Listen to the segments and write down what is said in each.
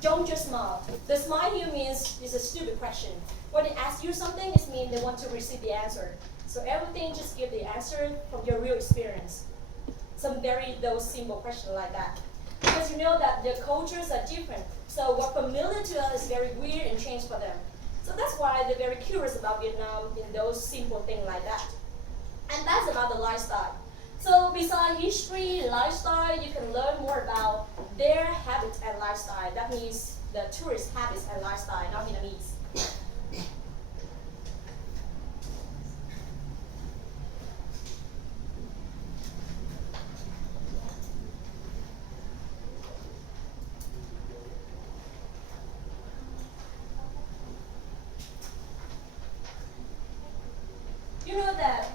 Don't just smile. The smile here means it's a stupid question. When they ask you something, it means they want to receive the answer. So everything just give the answer from your real experience. Some very those simple questions like that. Because you know that the cultures are different. So what familiar to us is very weird and change for them. So that's why they're very curious about Vietnam in those simple things like that. And that's about the lifestyle. So besides history, lifestyle, you can learn more about their habits and lifestyle. That means the tourist habits and lifestyle, not Vietnamese. You know that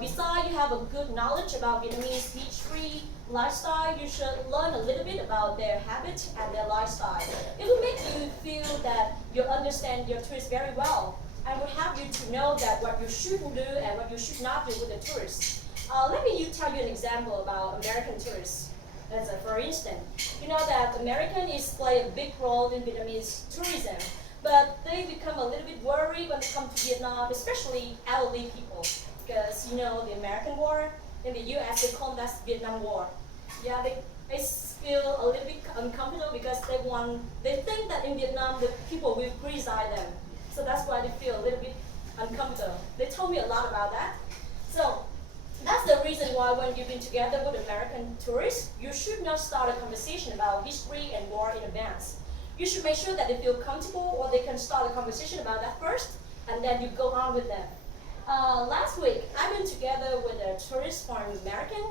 besides you have a good knowledge about Vietnamese history, lifestyle, you should learn a little bit about their habits and their lifestyle. It will make you feel that you understand your tourists very well and will help you to know that what you should do and what you should not do with the tourists. Let me tell you an example about American tourists. As for instance, you know that American is play a big role in Vietnamese tourism, but they become a little bit worried when it comes to Vietnam, especially elderly people, because you know the American war in the U.S. they call that Vietnam War. Yeah, they feel a little bit uncomfortable because they think that in Vietnam the people will criticize them, so that's why they feel a little bit uncomfortable. They told me a lot about that. So that's the reason why when you've been together with American tourists, you should not start a conversation about history and war in advance. You should make sure that they feel comfortable or they can start a conversation about that first, and then you go on with them. Last week, I've been together with a tourist from American,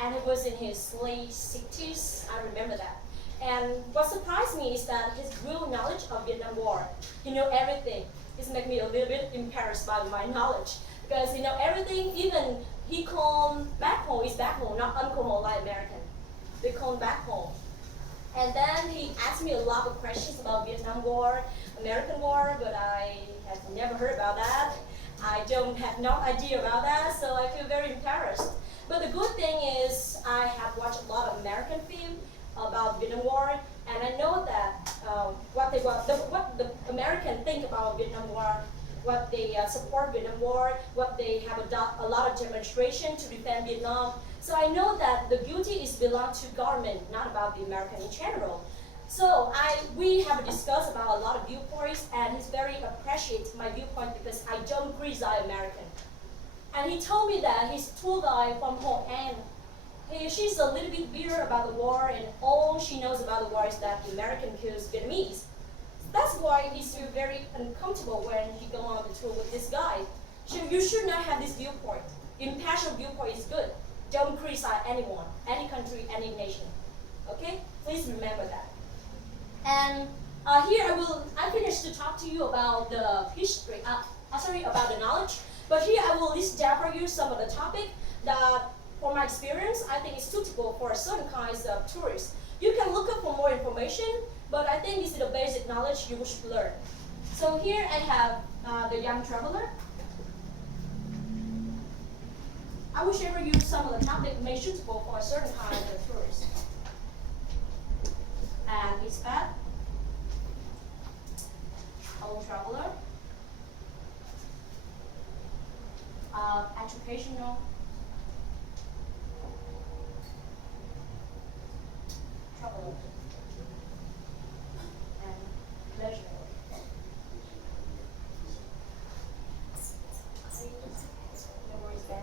and it was in his late 60s, I remember that. And what surprised me is that his real knowledge of Vietnam War, he know everything. It's made me a little bit embarrassed by my knowledge, because he know everything, even he called back home, is back home, not uncle home like American. They call back home. And then he asked me a lot of questions about Vietnam War, American War, but I have never heard about that. I don't have no idea about that, so I feel very embarrassed. But the good thing is I have watched a lot of American film about Vietnam War, and I know that what the American think about Vietnam War, what they support Vietnam War, what they have a lot of demonstration to defend Vietnam. So I know that the duty is belong to government, not about the American in general. So we have discussed about a lot of viewpoints, and he's very appreciates my viewpoint because I don't criticize American. And he told me that his tour guide from Hội An, she's a little bit bitter about the war, and all she knows about the war is that the American kills Vietnamese. That's why he's very uncomfortable when he go on the tour with this guy. So you should not have this viewpoint. Impartial viewpoint is good. Don't criticize anyone, any country, any nation. Okay? Please remember that. And here I finished to talk to you about the history, about the knowledge. But here I will list down for you some of the topic that, for my experience, I think is suitable for certain kinds of tourists. You can look up for more information, but I think this is the basic knowledge you should learn. So here I have the young traveler. I will share with you some of the topics made suitable for a certain kind of tourist. And expat, old traveler, educational, traveler, and leisure. No worries, Ben.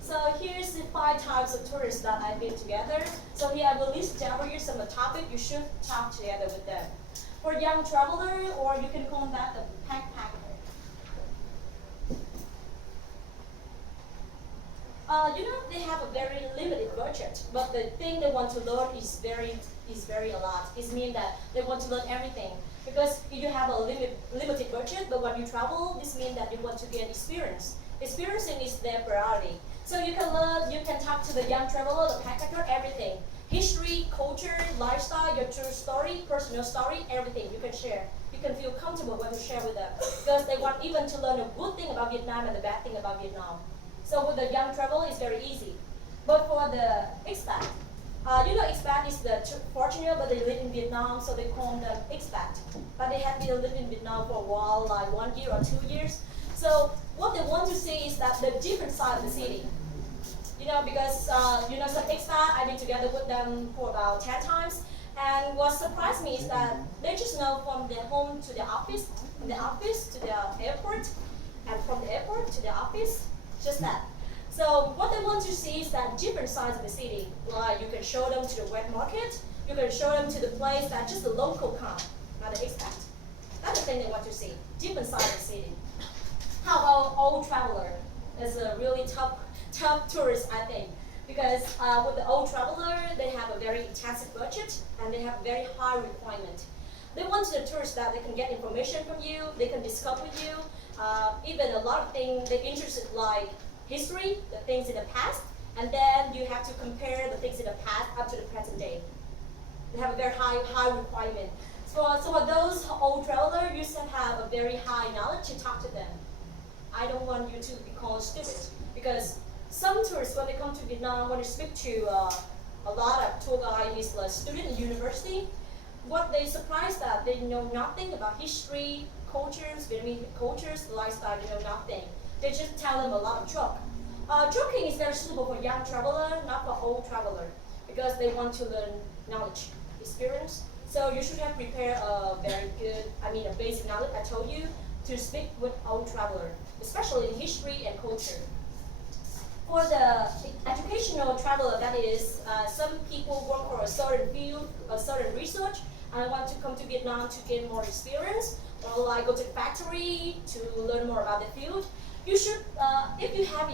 So here's the 5 types of tourists that I've been together. So here I will list down for you some of the topic you should talk together with them. For young traveler, or you can call that the backpacker. You know, they have a very limited budget, but the thing they want to learn is very a lot. It means that they want to learn everything. Because if you have a limited budget, but when you travel, this means that you want to get experience. Experiencing is their priority. So you can learn, you can talk to the young traveler, the backpacker, everything. History, culture, lifestyle, your true story, personal story, everything you can share. You can feel comfortable when you share with them. Because they want even to learn a good thing about Vietnam and the bad thing about Vietnam. So with the young traveler, it's very easy. But for the expat, expat is the foreigner, but they live in Vietnam, so they call them expat. But they have been living in Vietnam for a while, like 1 year or 2 years. So what they want to see is that the different side of the city. Because some expat, I've been together with them for about 10 times. And what surprised me is that they just know from their home to their office, from the office to the airport, and from the airport to the office, just that. So what they want to see is that different sides of the city. Like you can show them to the wet market, you can show them to the place that just the local come, not the expat. That's the thing they want to see, different sides of the city. How about old traveler? It's a really tough tourist, I think. Because with the old traveler, they have a very intensive budget and they have very high requirement. They want the tourists that they can get information from you, they can discuss with you, even a lot of things they're interested like history, the things in the past, and then you have to compare the things in the past up to the present day. They have a very high requirement. So for those old travelers, you should have a very high knowledge to talk to them. I don't want you to be called stupid because some tourists, when they come to Vietnam, when they speak to a lot of tour guides, like students in university, what they surprised that they know nothing about history, cultures, Vietnamese cultures, lifestyle, they know nothing. They just tell them a lot of joke. Joking is very suitable for young traveler, not for old traveler, because they want to learn knowledge, experience. So you should have prepared a very good, a basic knowledge, I told you, to speak with old traveler, especially in history and culture. For the educational traveler, that is, some people work for a certain field, a certain research, and want to come to Vietnam to gain more experience, or like go to the factory to learn more about the field. You should, if you have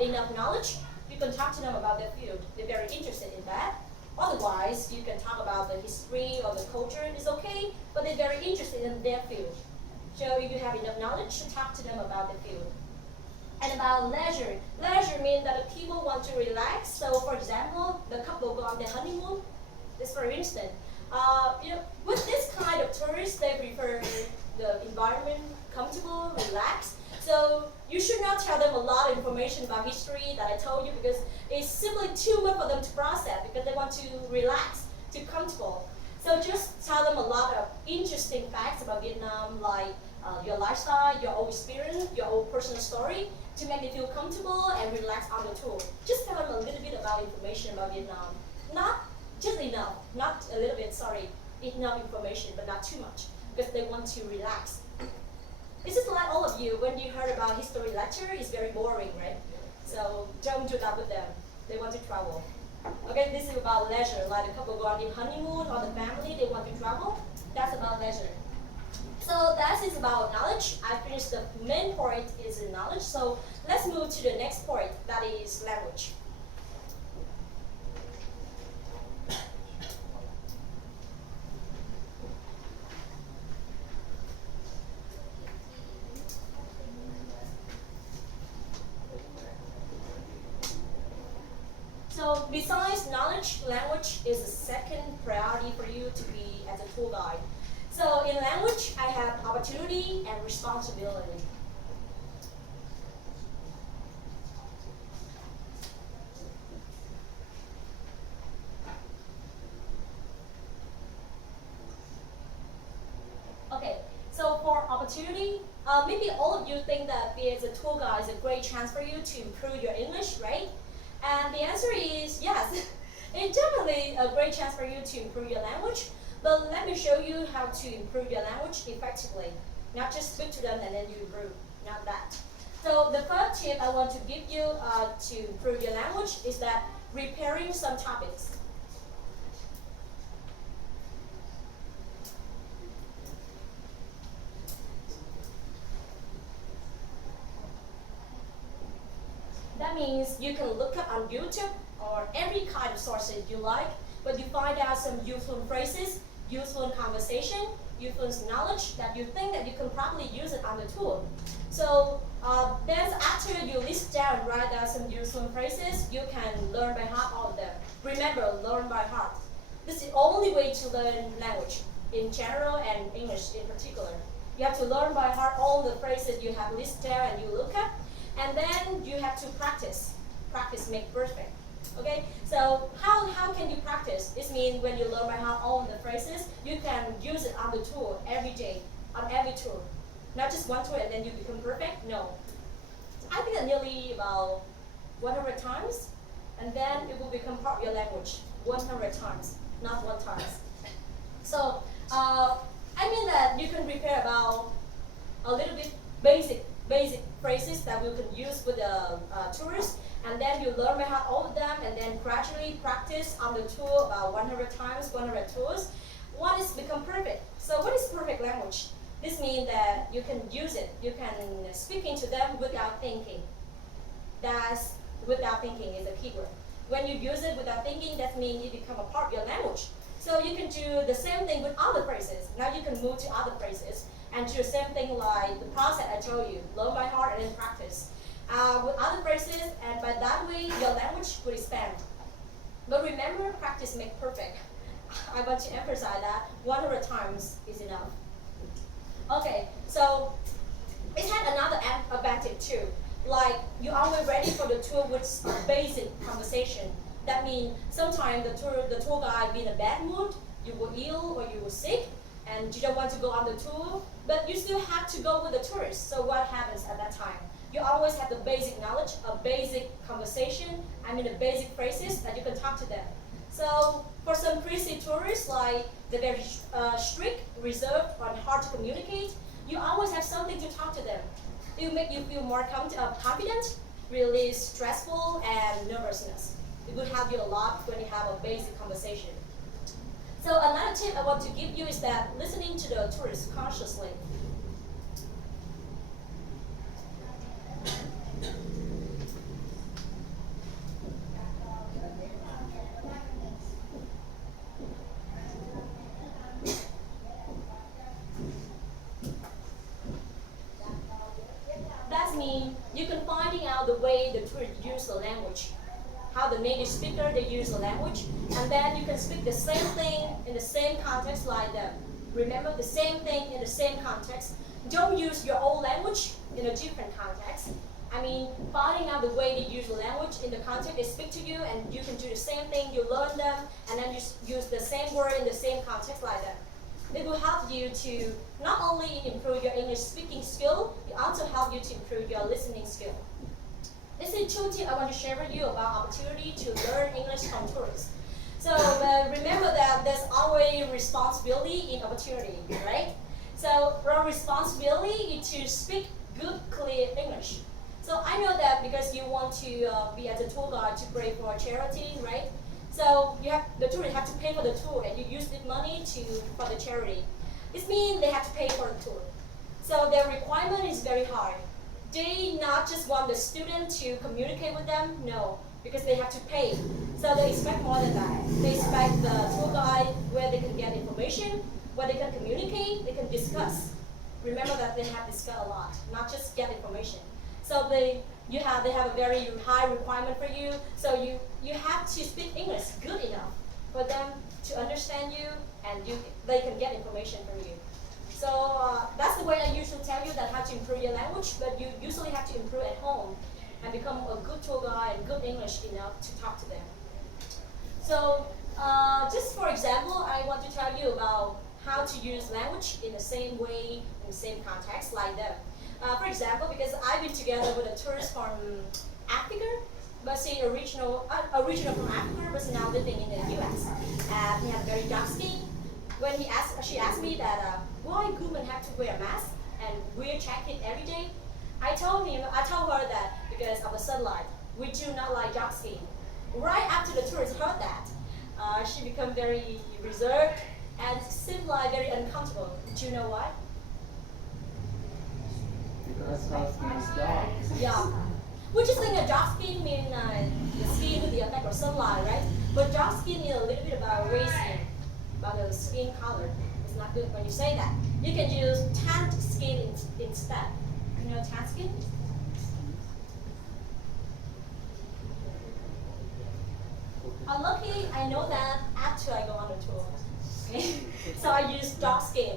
enough knowledge, you can talk to them about their field. They're very interested in that. Otherwise, you can talk about the history or the culture. It's okay, but they're very interested in their field. So if you have enough knowledge, to talk to them about the field. And about leisure. Leisure means that the people want to relax. So for example, the couple go on their honeymoon. This for instance. With this kind of tourists, they prefer the environment comfortable, relaxed. So you should not tell them a lot of information about history that I told you because it's simply too much for them to process because they want to relax, to comfortable. So just tell them a lot of interesting facts about Vietnam, like your lifestyle, your own experience, your own personal story, to make them feel comfortable and relax on the tour. Just tell them a little bit about information about Vietnam. Not just enough, not a little bit, sorry, enough information, but not too much, because they want to relax. This is like all of you, when you heard about history lecture, it's very boring, right? So don't do that with them. They want to travel. Okay, this is about leisure, like the couple go on their honeymoon or the family, they want to travel. That's about leisure. So that is about knowledge. I finished the main point is in knowledge. So let's move to the next point, that is language. So besides knowledge, language is the second priority for you to be as a tour guide. So in language, I have opportunity and responsibility. Okay, so for opportunity, maybe all of you think that being as a tour guide is a great chance for you to improve your English, right? And the answer is yes. It's definitely a great chance for you to improve your language. But let me show you how to improve your language effectively. Not just speak to them and then you improve, not that. So the first tip I want to give you to improve your language is that preparing some topics. That means you can look up on YouTube or every kind of sources you like, but you find out some useful phrases, useful conversation, useful knowledge that you think that you can probably use it on the tour. So then after you list down, write down some useful phrases, you can learn by heart all of them. Remember, learn by heart. This is the only way to learn language in general and English in particular. You have to learn by heart all the phrases you have listed down and you look at. And then you have to practice. Practice make perfect. Okay, so how can you practice? This means when you learn by heart all the phrases, you can use it on the tour every day, on every tour. Not just one tour and then you become perfect, no. I think that nearly about 100 times, and then it will become part of your language 100 times, not one time. So I mean that you can prepare about a little bit basic phrases that we can use with the tourists, and then you learn by heart all of them, and then gradually practice on the tour about 100 times, 100 tours. One is become perfect. So what is perfect language? This means that you can use it, you can speak into them without thinking. That's without thinking is a key word. When you use it without thinking, that means it becomes a part of your language. So you can do the same thing with other phrases. Now you can move to other phrases and do the same thing like the process I told you, learn by heart and then practice. With other phrases, and by that way, your language will expand. But remember, practice makes perfect. I want to emphasize that 100 times is enough. Okay, so it had another advantage too. Like you always ready for the tour with basic conversation. That means sometimes the tour guide be in a bad mood, you were ill or you were sick, and you don't want to go on the tour, but you still have to go with the tourists. So what happens at that time? You always have the basic knowledge, a basic conversation, the basic phrases that you can talk to them. So for some crazy tourists, like they're very strict, reserved, or hard to communicate, you always have something to talk to them. It will make you feel more confident, release stressful and nervousness. It will help you a lot when you have a basic conversation. So another tip I want to give you is that listening to the tourists consciously. That means you can finding out the way the tourists use the language, how the native speaker they use the language, and then you can speak the same thing in the same context like them. Remember the same thing in the same context. Don't use your own language in a different context. Finding out the way they use the language in the context they speak to you, and you can do the same thing, you learn them, and then you use the same word in the same context like that. It will help you to not only improve your English speaking skill, it also help you to improve your listening skill. This is two tips I want to share with you about opportunity to learn English from tourists. So remember that there's always responsibility in opportunity, right? So our responsibility is to speak good, clear English. So I know that because you want to be as a tour guide to pray for a charity, right? So the tourists have to pay for the tour, and you use the money for the charity. This means they have to pay for the tour. So their requirement is very high. They not just want the student to communicate with them, no, because they have to pay. So they expect more than that. They expect the tour guide where they can get information, where they can communicate, they can discuss. Remember that they have discussed a lot, not just get information. So they have a very high requirement for you. So you have to speak English good enough for them to understand you, and they can get information from you. So that's the way I usually tell you that how to improve your language, but you usually have to improve at home and become a good tour guide and good English enough to talk to them. So just for example, I want to tell you about how to use language in the same way, in the same context like them. For example, because I've been together with a tourist from Africa, but she original from Africa, but now living in the U.S. He had very dark skin. When she asked me that why women have to wear a mask and wear jacket every day, I told her that because of the sunlight, we do not like dark skin. Right after the tourist heard that, she became very reserved and seemed like very uncomfortable. Do you know why? Because our skin is dark. Yeah. We just think that dark skin means the skin with the effect of sunlight, right? But dark skin is a little bit about race, about the skin color. It's not good when you say that. You can use tanned skin instead. You know tanned skin? Luckily, I know that after I go on the tour. Okay? So I use dark skin.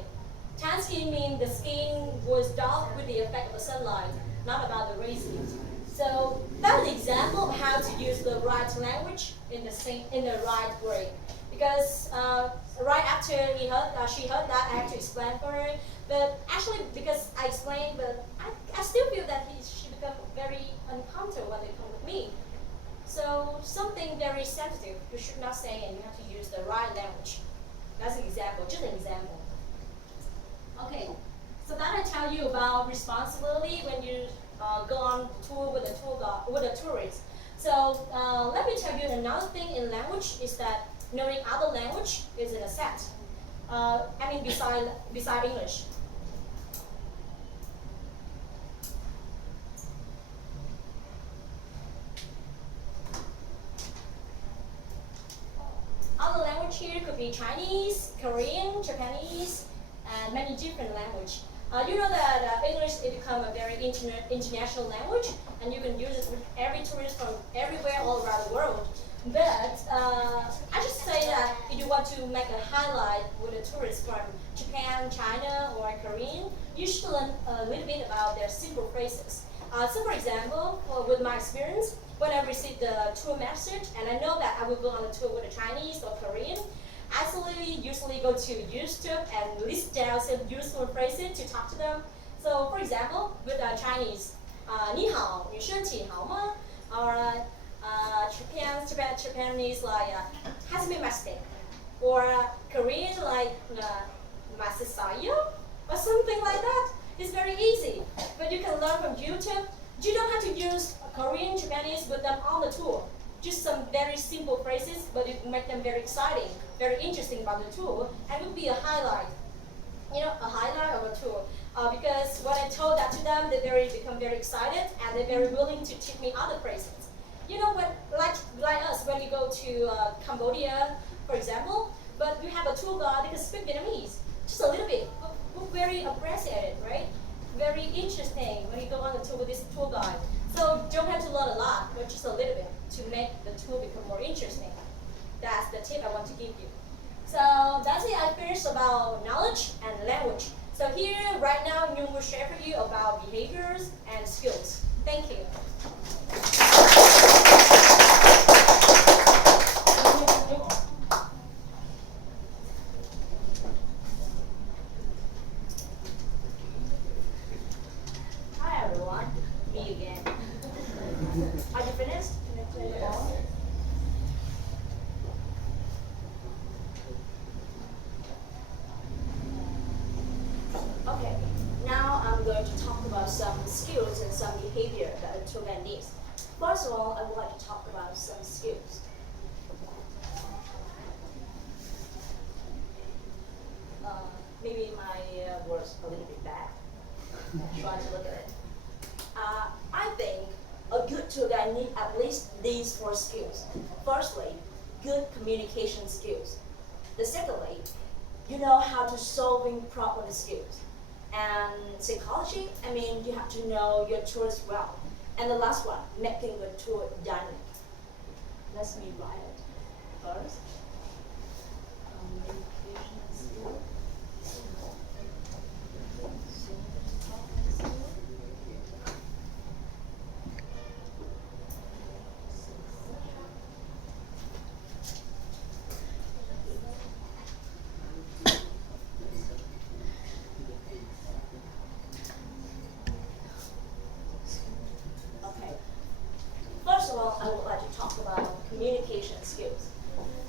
Tan skin means the skin was dark with the effect of the sunlight, not about the rays. So that's an example of how to use the right language in the right way. Because right after she heard that, I had to explain for her. But actually, because I explained, but I still feel that she became very uncomfortable when they come with me. So something very sensitive, you should not say, and you have to use the right language. That's an example, just an example. Okay, so that I tell you about responsibility when you go on tour with a tourist. So let me tell you another thing in language is that knowing other language is an asset. I mean beside English. Other language here could be Chinese, Korean, Japanese, and many different language. You know that English has become a very international language, and you can use it with every tourist from everywhere all around the world. But I just say that if you want to make a highlight with a tourist from Japan, China, or Korean, you should learn a little bit about their simple phrases. So for example, with my experience, when I receive the tour message and I know that I will go on a tour with a Chinese or Korean, I usually go to YouTube and list down some useful phrases to talk to them. So for example, with Chinese, 你好, 你身体好吗? Or Japanese like Hasumimashite. Or Korean like Masasayo or something like that. It's very easy, but you can learn from YouTube. You don't have to use Korean, Japanese with them on the tour. Just some very simple phrases, but it will make them very exciting, very interesting about the tour, and it will be a highlight. A highlight of a tour. Because when I told that to them, they become very excited and they're very willing to teach me other phrases. When like us, when we go to Cambodia, for example, but we have a tour guide that can speak Vietnamese, just a little bit. We're very appreciated, right? Very interesting when you go on a tour with this tour guide. So don't have to learn a lot, but just a little bit to make the tour become more interesting. That's the tip I want to give you. So that's it. I finished about knowledge and language. So here, right now, Nyung will share for you about behaviors and skills. Thank you. Hi everyone, me again. Are you finished? Can I turn it on? Okay, now I'm going to talk about some skills and some behavior that a tour guide needs. First of all, I would like to talk about some skills. Maybe my words a little bit bad. Try to look at it. I think a good tour guide needs at least these 4 skills. Firstly, good communication skills. Secondly, you know how to solving problem skills. And psychology, you have to know your tours well. And the last one, making the tour dynamic. Let me write it first. Communication skills. I would like to talk about communication skills.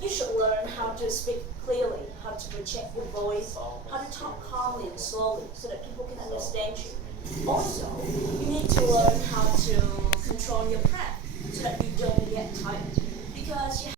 You should learn how to speak clearly, how to project your voice, how to talk calmly and slowly so that people can understand you. Also, you need to learn how to control your breath so that you don't get tired because you